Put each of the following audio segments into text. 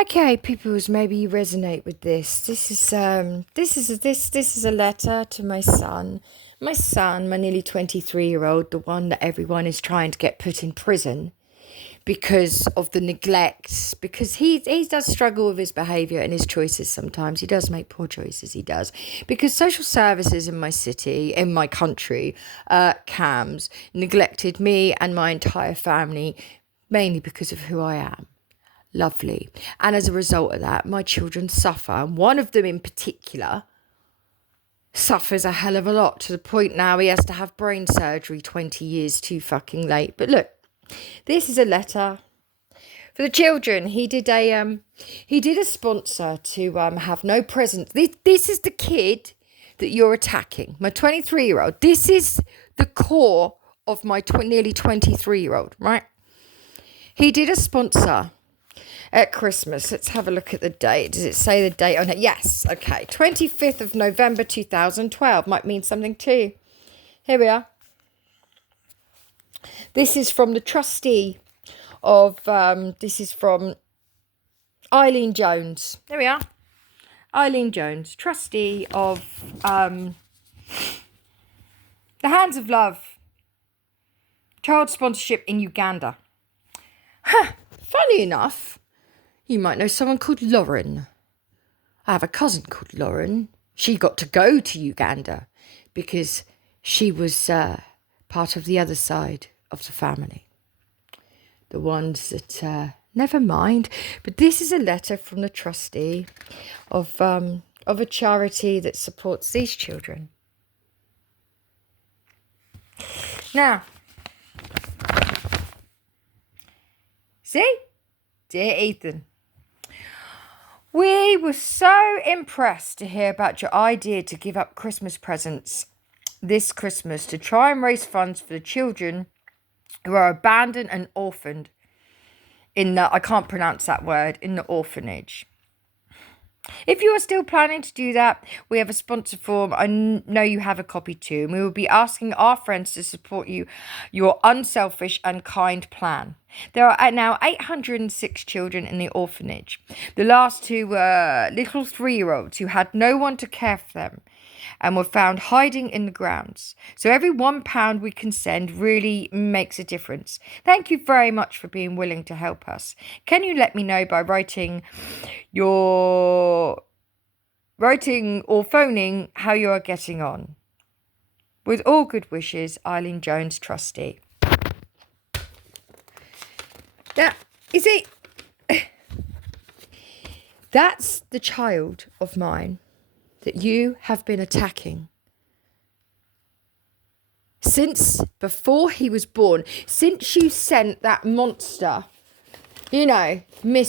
Okay, peoples, maybe you resonate with this. This is a letter to my son. My nearly 23-year-old, the one that everyone is trying to get put in prison because of the neglect, because he does struggle with his behaviour and his choices sometimes. He does make poor choices, he does. Because social services in my city, in my country, CAMS, neglected me and my entire family, mainly because of who I am. Lovely. And as a result of that, my children suffer. And one of them in particular suffers a hell of a lot, to the point now he has to have brain surgery 20 years too fucking late. But look, this is a letter for the children. He did a sponsor to have no presents. This is the kid that you're attacking. My 23-year-old. This is the core of my nearly 23-year-old, right? He did a sponsor at Christmas. Let's have a look at the date. Does it say the date on it? Yes. Okay. 25th of November 2012. Might mean something too. Here we are. This is from the trustee of, this is from Eileen Jones. There we are. Eileen Jones, trustee of the Hands of Love child sponsorship in Uganda. Funny enough, you might know someone called Lauren. I have a cousin called Lauren. She got to go to Uganda because she was part of the other side of the family. The ones that, never mind. But this is a letter from the trustee of a charity that supports these children. Now, see? Dear Ethan, we were so impressed to hear about your idea to give up Christmas presents this Christmas to try and raise funds for the children who are abandoned and orphaned in the, I can't pronounce that word, in the orphanage. If you are still planning to do that, we have a sponsor form. I know you have a copy too. And we will be asking our friends to support your unselfish and kind plan. There are now 806 children in the orphanage. The last two were little 3-year-olds who had no one to care for them and were found hiding in the grounds. So every £1 we can send really makes a difference. Thank you very much for being willing to help us. Can you let me know by writing or phoning how you are getting on? With all good wishes, Eileen Jones, trustee. Now, you see, that's the child of mine that you have been attacking since before he was born, since you sent that monster, you know, maybe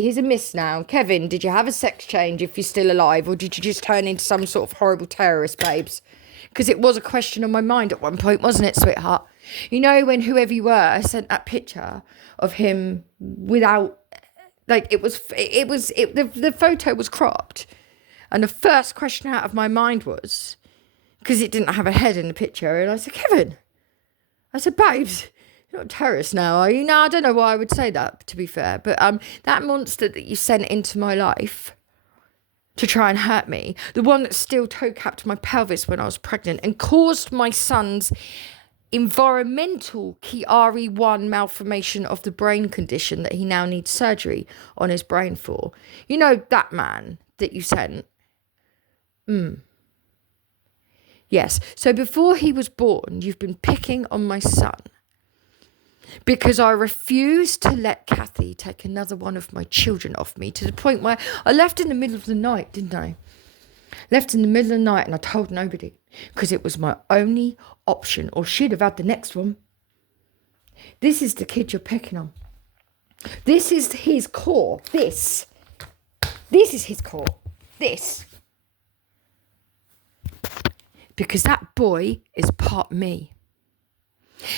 he's a miss now. Kevin, did you have a sex change if you're still alive, or did you just turn into some sort of horrible terrorist, babes? Because it was a question on my mind at one point, wasn't it, sweetheart? You know, when whoever you were, I sent that picture of him without, like, the photo was cropped. And the first question out of my mind was, because it didn't have a head in the picture, and I said, Kevin, I said, babes, you're not a terrorist now, are you? No, I don't know why I would say that, to be fair. But that monster that you sent into my life to try and hurt me, the one that still toe-capped my pelvis when I was pregnant and caused my son's environmental Chiari-1 malformation of the brain condition that he now needs surgery on his brain for. You know, that man that you sent? Yes. So before he was born, you've been picking on my son because I refused to let Kathy take another one of my children off me, to the point where I left in the middle of the night, didn't I? Left in the middle of the night, and I told nobody because it was my only option, or she'd have had the next one. This is the kid you're picking on. This is his core. This is his core. This. Because that boy is part me.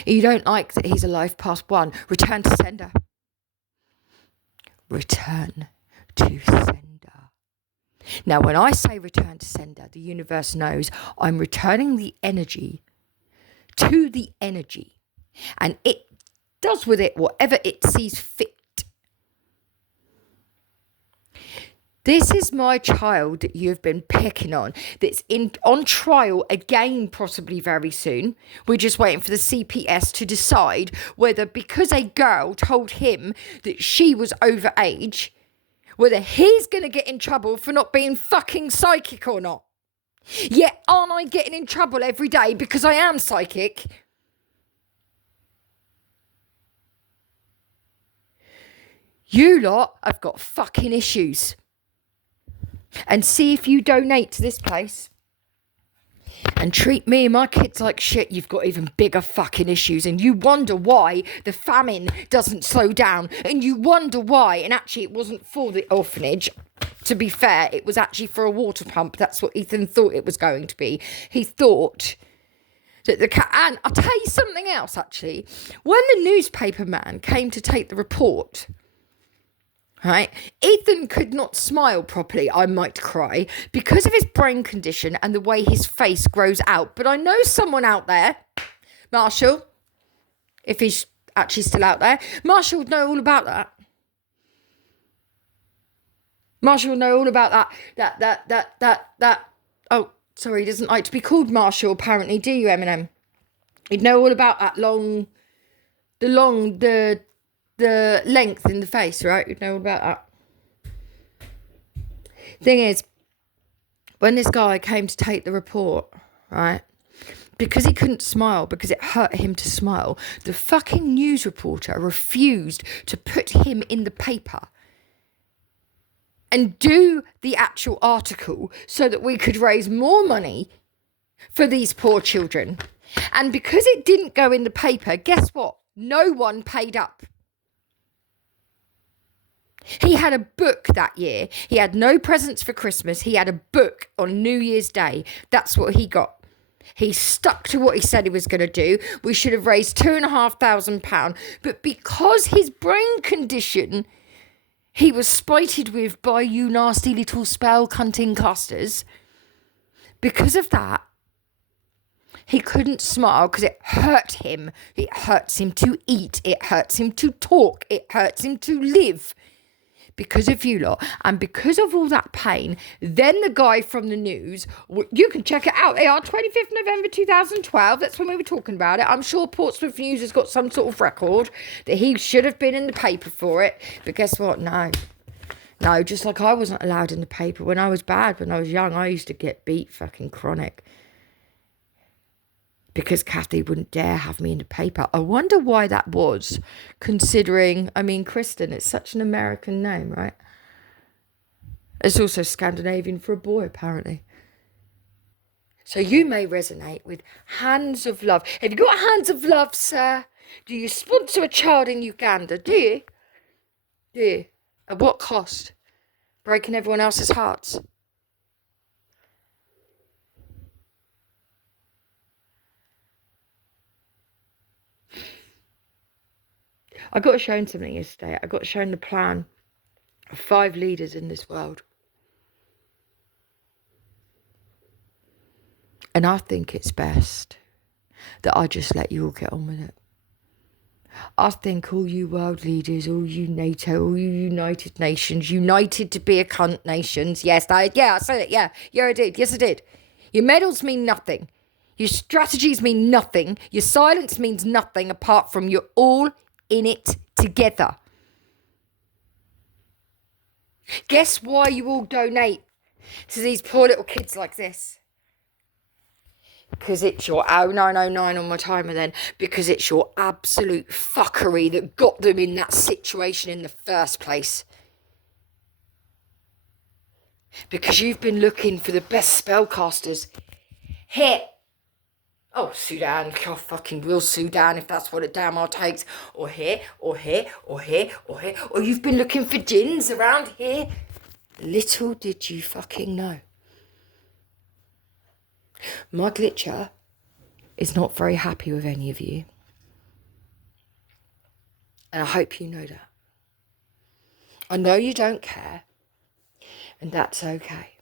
You don't like that he's alive past 1. Return to sender. Return to sender. Now, when I say return to sender, the universe knows I'm returning the energy to the energy. And it does with it whatever it sees fit. This is my child that you've been picking on, that's on trial again, possibly very soon. We're just waiting for the CPS to decide whether, because a girl told him that she was over age, whether he's going to get in trouble for not being fucking psychic or not. Yet, aren't I getting in trouble every day because I am psychic? You lot have got fucking issues. And see if you donate to this place and treat me and my kids like shit, you've got even bigger fucking issues. And you wonder why the famine doesn't slow down. And you wonder why, and actually it wasn't for the orphanage. To be fair, it was actually for a water pump. That's what Ethan thought it was going to be. He thought that and I'll tell you something else, actually. When the newspaper man came to take the report, right, Ethan could not smile properly, I might cry, because of his brain condition and the way his face grows out. But I know someone out there, Marshall, if he's actually still out there, Marshall would know all about that. Marshall would know all about that. Oh, sorry, he doesn't like to be called Marshall, apparently, do you, Eminem? He'd know all about that the length in the face, right? You'd know all about that. Thing is, when this guy came to take the report, right, because he couldn't smile, because it hurt him to smile, the fucking news reporter refused to put him in the paper and do the actual article so that we could raise more money for these poor children. And because it didn't go in the paper, guess what? No one paid up. He had a book that year. He had no presents for Christmas. He had a book on New Year's Day. That's what he got. He stuck to what he said he was going to do. We should have raised £2,500. But because his brain condition, he was spited with by you nasty little spell cunting custers. Because of that, he couldn't smile because it hurt him. It hurts him to eat. It hurts him to talk. It hurts him to live. Because of you lot, and because of all that pain, then the guy from the news, you can check it out, they are 25th November 2012, that's when we were talking about it. I'm sure Portsmouth News has got some sort of record that he should have been in the paper for it, but guess what, no, just like I wasn't allowed in the paper when I was bad, when I was young, I used to get beat fucking chronic. Because Kathy wouldn't dare have me in the paper. I wonder why that was, considering, I mean, Kristen, it's such an American name, right? It's also Scandinavian for a boy, apparently. So you may resonate with Hands of Love. Have you got Hands of Love, sir? Do you sponsor a child in Uganda? Do you? Do you? At what cost? Breaking everyone else's hearts? I got shown something yesterday. I got shown the plan of 5 leaders in this world. And I think it's best that I just let you all get on with it. I think all you world leaders, all you NATO, all you United Nations, united to be a cunt nations. Yes, I said it. Yeah, I did. Yes, I did. Your medals mean nothing. Your strategies mean nothing. Your silence means nothing apart from you're all in it together. Guess why you all donate to these poor little kids like this? Because it's your 0909 on my timer then. Because it's your absolute fuckery that got them in that situation in the first place. Because you've been looking for the best spellcasters. Here. Oh, Sudan, God fucking will Sudan if that's what it damn well takes. Or here, or here, or here, or here. Or you've been looking for gins around here. Little did you fucking know. My glitcher is not very happy with any of you. And I hope you know that. I know you don't care. And that's okay.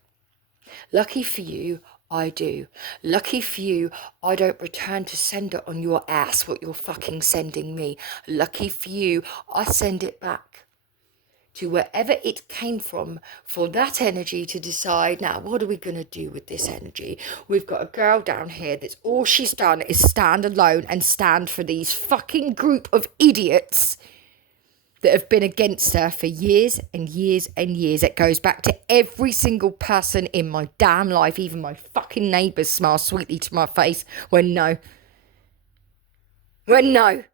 Lucky for you, I do. Lucky for you, I don't return to send it on your ass what you're fucking sending me. Lucky for you, I send it back. to wherever it came from for that energy to decide, now, what are we going to do with this energy? We've got a girl down here that's all she's done is stand alone and stand for these fucking group of idiots that have been against her for years and years and years. It goes back to every single person in my damn life. Even my fucking neighbours smile sweetly to my face when no. When no.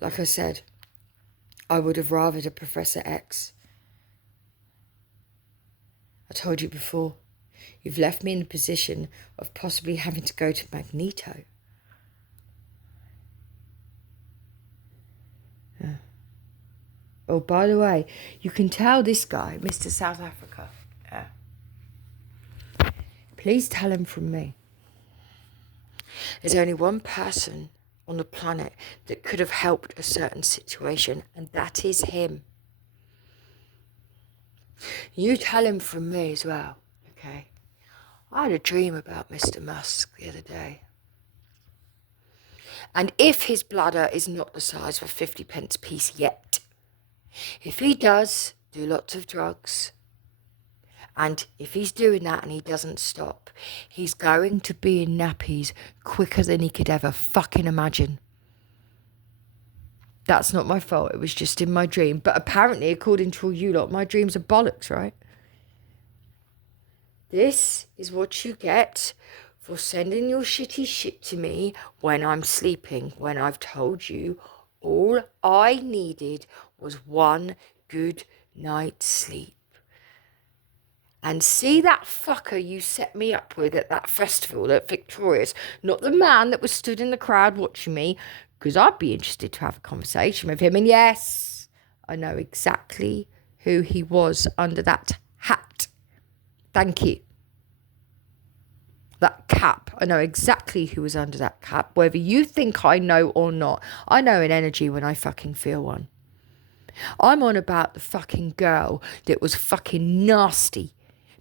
Like I said, I would have rathered a Professor X. I told you before, you've left me in a position of possibly having to go to Magneto. Yeah. Oh, by the way, you can tell this guy, Mr. South Africa. Yeah. Please tell him from me. There's only one person on the planet that could have helped a certain situation, and that is him. You tell him from me as well, okay? I had a dream about Mr. Musk the other day. And if his bladder is not the size of a 50p piece yet, if he does do lots of drugs, and if he's doing that and he doesn't stop, he's going to be in nappies quicker than he could ever fucking imagine. That's not my fault. It was just in my dream. But apparently, according to all you lot, my dreams are bollocks, right? This is what you get for sending your shitty shit to me when I'm sleeping, when I've told you all I needed was one good night's sleep. And see that fucker you set me up with at that festival at Victoria's, not the man that was stood in the crowd watching me, because I'd be interested to have a conversation with him. And yes, I know exactly who he was under that hat. Thank you. That cap. I know exactly who was under that cap, whether you think I know or not. I know an energy when I fucking feel one. I'm on about the fucking girl that was fucking nasty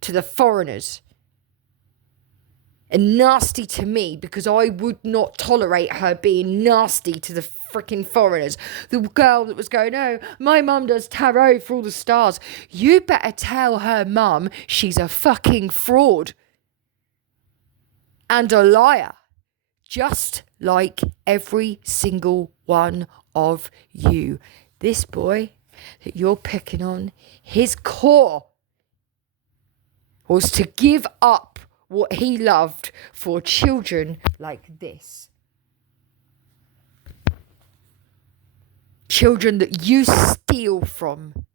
to the foreigners and nasty to me because I would not tolerate her being nasty to the freaking foreigners. The girl that was going, oh, my mum does tarot for all the stars. You better tell her mum she's a fucking fraud and a liar, just like every single one of you. This boy that you're picking on, his core was to give up what he loved for children like this. Children that you steal from.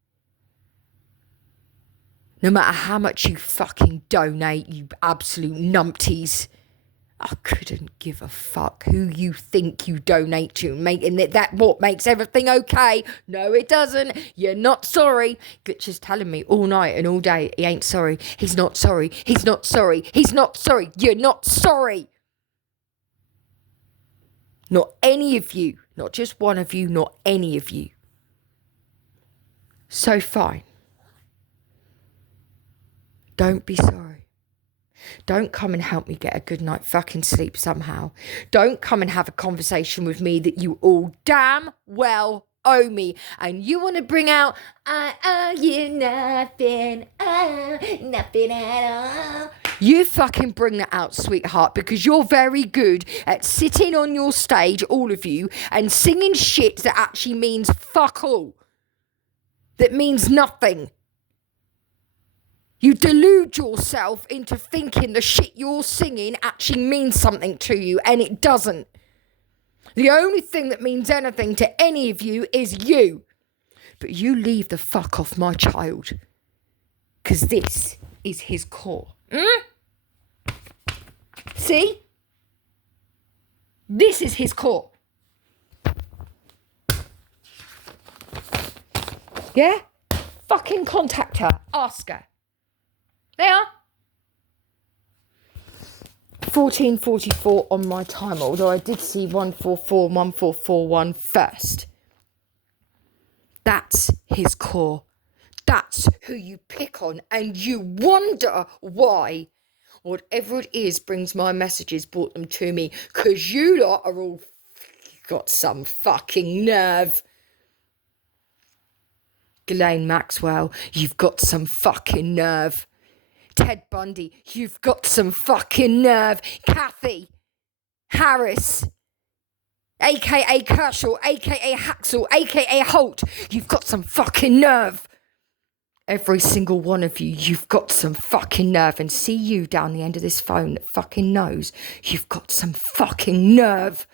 No matter how much you fucking donate, you absolute numpties. I couldn't give a fuck who you think you donate to, making that what makes everything okay. No, it doesn't. You're not sorry. Glitch is telling me all night and all day he ain't sorry. He's not sorry. He's not sorry. He's not sorry. You're not sorry. Not any of you. Not just one of you. Not any of you. So fine. Don't be sorry. Don't come and help me get a good night fucking sleep somehow. Don't come and have a conversation with me that you all damn well owe me. And you want to bring out, I owe you nothing, nothing at all. You fucking bring that out, sweetheart, because you're very good at sitting on your stage, all of you, and singing shit that actually means fuck all. That means nothing. You delude yourself into thinking the shit you're singing actually means something to you, and it doesn't. The only thing that means anything to any of you is you. But you leave the fuck off my child. Because this is his core. See? This is his core. Yeah? Fucking contact her. Ask her. They are. 14:44 on my timer, although I did see 144, 1441 first. That's his core. That's who you pick on, and you wonder why Whatever it is brings my messages, brought them to me, because you lot are all got some fucking nerve. Ghislaine Maxwell, you've got some fucking nerve. Ted Bundy, you've got some fucking nerve. Kathy Harris, aka Kershaw, aka Haxel, aka Holt, you've got some fucking nerve. Every single one of you, you've got some fucking nerve. And see you down the end of this phone that fucking knows, you've got some fucking nerve.